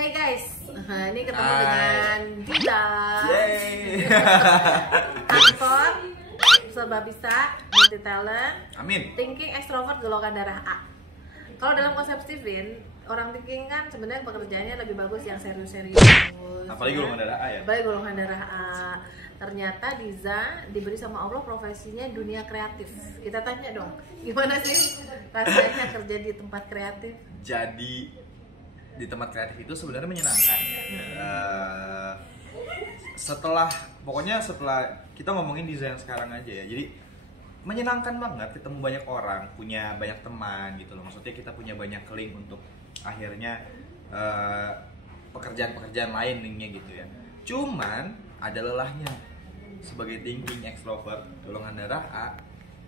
Hai guys, ini ketemu dengan Dita. Yeay. Aktor, serba bisa, multi talent. Amin. Thinking extrovert golongan darah A. Kalau dalam konsep Steven, orang thinking kan sebenarnya pekerjaannya lebih bagus yang serius-serius. Apalagi golongan darah A ya. Apalagi golongan darah A. Ternyata Diza diberi sama Allah profesinya dunia kreatif. Kita tanya dong, gimana sih rasanya kerja di tempat kreatif? Jadi di tempat kreatif itu sebenarnya menyenangkan ya. Setelah kita ngomongin desain sekarang aja ya. Jadi menyenangkan banget ketemu banyak orang, punya banyak teman gitu loh. Maksudnya kita punya banyak link untuk akhirnya pekerjaan-pekerjaan lainnya gitu ya. Cuman ada lelahnya sebagai thinking extrovert golongan darah A.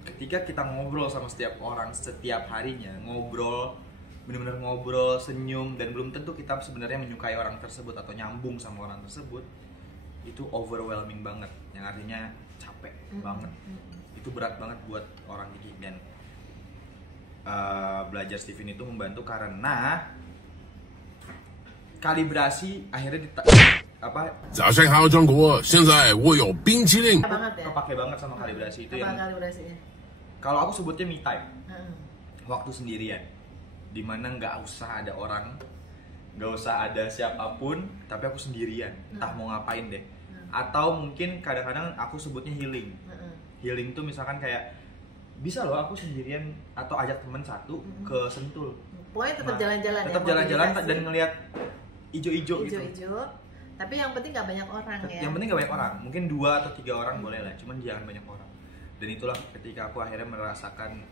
Ketika kita ngobrol sama setiap orang setiap harinya, benar-benar ngobrol, senyum, dan belum tentu kita sebenarnya menyukai orang tersebut atau nyambung sama orang tersebut, itu overwhelming banget, yang artinya capek banget. Itu berat banget buat orang thinking. Dan belajar Steven itu membantu karena kalibrasi akhirnya早上好，中国！现在我有冰淇淋。kepake banget sama kalibrasi itu. Yang kalibrasinya? Kalau aku sebutnya me time, waktu sendirian, dimana nggak usah ada orang, nggak usah ada siapapun, tapi aku sendirian, entah mau ngapain deh. Atau mungkin kadang-kadang aku sebutnya healing. Healing tuh misalkan kayak bisa loh aku sendirian atau ajak temen satu ke Sentul. Pokoknya tetap jalan-jalan. Tetap jalan-jalan dan ngelihat ijo-ijo gitu. Tapi yang penting nggak banyak orang ya. Yang penting nggak banyak orang, mungkin 2 atau 3 orang boleh lah, cuman jangan banyak orang. Dan itulah ketika aku akhirnya merasakan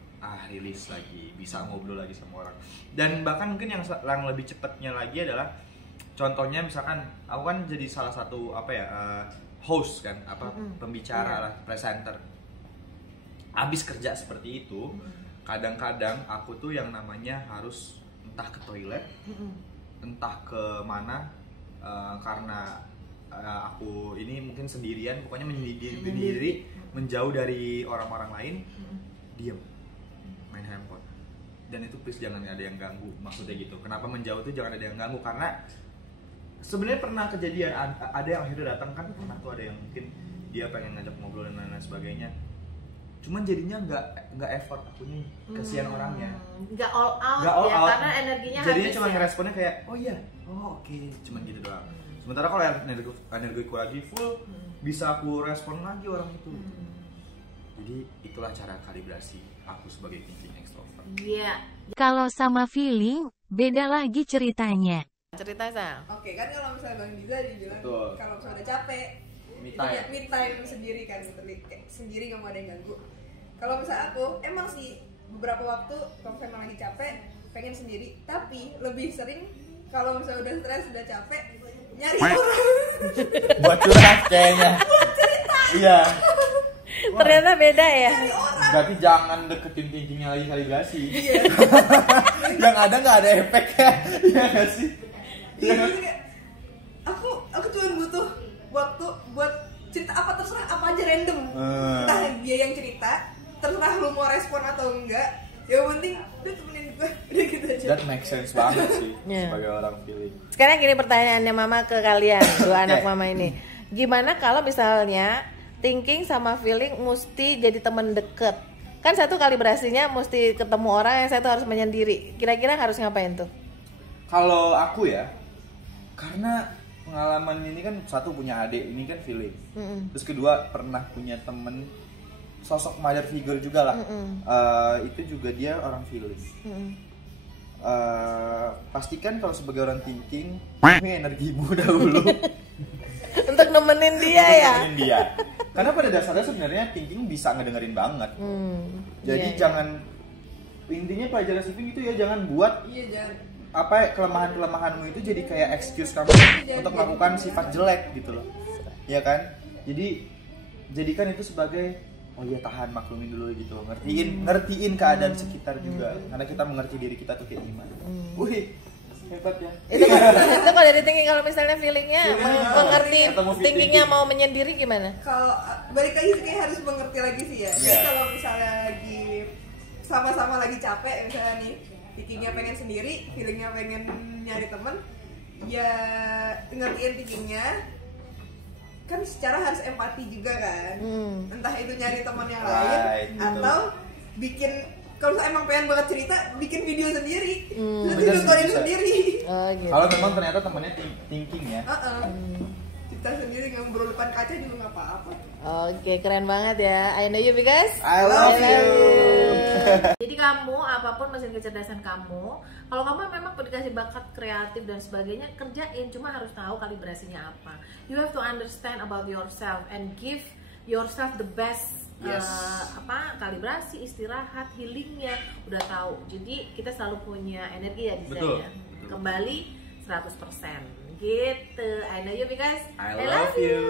rilis lagi, bisa ngobrol lagi sama orang. Dan bahkan mungkin yang lebih cepatnya lagi adalah contohnya misalkan aku kan jadi salah satu host kan, pembicara lah, presenter. Abis kerja seperti itu, kadang-kadang aku tuh yang namanya harus entah ke toilet, entah ke mana, karena aku ini mungkin sendirian, pokoknya menyendiri, menjauh dari orang-orang lain, diam, main handphone. Dan itu please jangan ada yang ganggu, maksudnya gitu. Kenapa menjauh tuh jangan ada yang ganggu, karena sebenarnya pernah kejadian ada yang akhirnya datang kan, pernah tuh ada yang mungkin dia pengen ngajak ngobrol dan lain-lain sebagainya, cuman jadinya nggak effort, akunya kasihan orangnya, nggak all out out. Karena energinya jadinya cuma ya? ngeresponnya kayak oh iya, oh oke, cuman gitu doang. Sementara kalau energiku lagi full, bisa aku respon lagi orang itu. Jadi itulah cara kalibrasi aku sebagai thinking extrovert. Iya. Kalau sama feeling beda lagi ceritanya. Cerita Sal. Oke, kan kalau misalnya Bang Diza dibilang kalau misalnya udah capek, me time sendiri kan, kayak sendiri nggak mau ada yang ganggu. Kalau misalnya aku emang sih beberapa waktu kalau memang lagi capek pengen sendiri, tapi lebih sering kalau misalnya udah stres, udah capek nyari orang buat curhat kayaknya. buat cerita. Iya. Ternyata beda ya. Berarti jangan deketin thinkingnya lagi kalibrasi. Iya. Yang ada nggak ada efeknya, iya nggak sih? Iya. Aku cuma butuh waktu buat cerita apa terserah, apa aja random. Entah dia yang cerita, terserah lu mau respon atau enggak. Yang penting udah temenin gue, udah gitu aja. That makes sense banget sih sebagai orang feeling. Sekarang gini pertanyaannya Mama ke kalian, dua anak Mama ini. Gimana kalau misalnya thinking sama feeling mesti jadi teman deket? Kan satu kalibrasinya mesti ketemu orang, yang satu harus menyendiri. Kira-kira harus ngapain tuh? Kalau aku ya, karena pengalaman ini kan satu punya adik, ini kan feeling. Terus kedua pernah punya temen sosok mother figure juga lah. Itu juga dia orang feeling. Pastikan kalau sebagai orang thinking, ini energi ibu dahulu. Untuk nemenin dia ya. Nemenin dia. Karena pada dasarnya sebenarnya thinking bisa ngedengerin banget. Jadi jangan, intinya pelajaran Steven itu ya jangan buat kelemahan-kelemahanmu itu jadi kayak excuse kamu untuk melakukan sifat jelek gitu loh. Ya kan? Jadi jadikan itu sebagai oh iya, tahan, maklumin dulu gitu. Ngertiin keadaan sekitar juga. Karena kita mengerti diri kita tuh kayak gimana. Wih, hebat ya. Itu kalau dari thinking, kalau misalnya feelingnya mengerti, thinkingnya mau menyendiri gimana? Kalau balik lagi sih kayak harus mengerti lagi sih ya. Jadi kalau misalnya lagi sama-sama lagi capek misalnya nih, thinkingnya pengen sendiri, feelingnya pengen nyari temen, ya ngertiin thinkingnya kan secara harus empati juga kan. Entah itu nyari teman yang lain atau bikin, kalau emang pengen banget cerita, bikin video sendiri, terus nontonin sendiri. Gitu. Kalau memang ternyata temennya thinking ya. Cerita sendiri ngobrol depan kaca juga nggak apa-apa. Oke, keren banget ya. I know you because I love you. Jadi kamu, apapun mesin kecerdasan kamu, kalau kamu memang dikasih bakat kreatif dan sebagainya, kerjain, cuma harus tahu kalibrasinya apa. You have to understand about yourself and give yourself the best. Kalibrasi, istirahat, healingnya udah tahu. Jadi kita selalu punya energi ya di sana. Kembali 100%. Gitu. I know you because I love you.